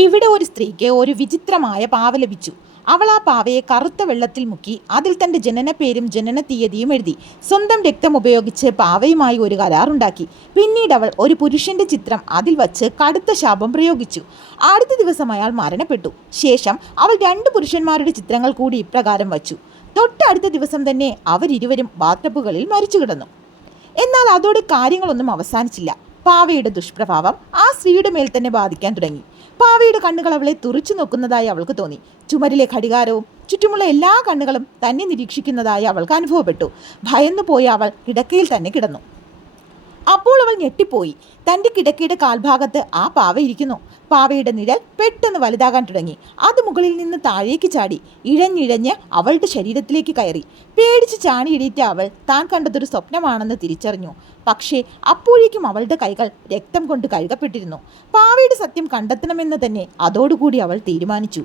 ഇവിടെ ഒരു സ്ത്രീക്ക് ഒരു വിചിത്രമായ പാവ ലഭിച്ചു. അവൾ ആ പാവയെ കറുത്ത വെള്ളത്തിൽ മുക്കി അതിൽ തൻ്റെ ജനനപ്പേരും ജനനത്തീയതിയും എഴുതി. സ്വന്തം രക്തം ഉപയോഗിച്ച് പാവയുമായി ഒരു കരാറുണ്ടാക്കി. പിന്നീട് അവൾ ഒരു പുരുഷന്റെ ചിത്രം അതിൽ വച്ച് കടുത്ത ശാപം പ്രയോഗിച്ചു. അടുത്ത ദിവസം അയാൾ മരണപ്പെട്ടു. ശേഷം അവൾ 2 പുരുഷന്മാരുടെ ചിത്രങ്ങൾ കൂടി ഇപ്രകാരം വച്ചു. തൊട്ടടുത്ത ദിവസം തന്നെ അവരിരുവരും ബാത്ടബുകളിൽ മരിച്ചു കിടന്നു. എന്നാൽ അതോടെ കാര്യങ്ങളൊന്നും അവസാനിച്ചില്ല. പാവയുടെ ദുഷ്പ്രഭാവം ആ സ്ത്രീയുടെ മേൽ തന്നെ ബാധിക്കാൻ തുടങ്ങി. പാവയുടെ കണ്ണുകൾ അവളെ തുറിച്ചു നോക്കുന്നതായി അവൾക്ക് തോന്നി. ചുമരിലെ ഘടികാരവും ചുറ്റുമുള്ള എല്ലാ കണ്ണുകളും തന്നെ നിരീക്ഷിക്കുന്നതായി അവൾക്ക് അനുഭവപ്പെട്ടു. ഭയന്നു പോയ അവൾ കിടക്കയിൽ തന്നെ കിടന്നു. അപ്പോൾ അവൾ ഞെട്ടിപ്പോയി. തൻ്റെ കിടക്കയുടെ കാൽഭാഗത്ത് ആ പാവ ഇരിക്കുന്നു. പാവയുടെ നിഴൽ പെട്ടെന്ന് വലുതാകാൻ തുടങ്ങി. അത് മുകളിൽ നിന്ന് താഴേക്ക് ചാടി ഇഴഞ്ഞിഴഞ്ഞ് അവളുടെ ശരീരത്തിലേക്ക് കയറി. പേടിച്ച് ചാണിയിടീറ്റ അവൾ താൻ കണ്ടതൊരു സ്വപ്നമാണെന്ന് തിരിച്ചറിഞ്ഞു. പക്ഷേ അപ്പോഴേക്കും അവളുടെ കൈകൾ രക്തം കൊണ്ട് കഴുകപ്പെട്ടിരുന്നു. പാവയുടെ സത്യം കണ്ടെത്തണമെന്ന് തന്നെ അതോടുകൂടി അവൾ തീരുമാനിച്ചു.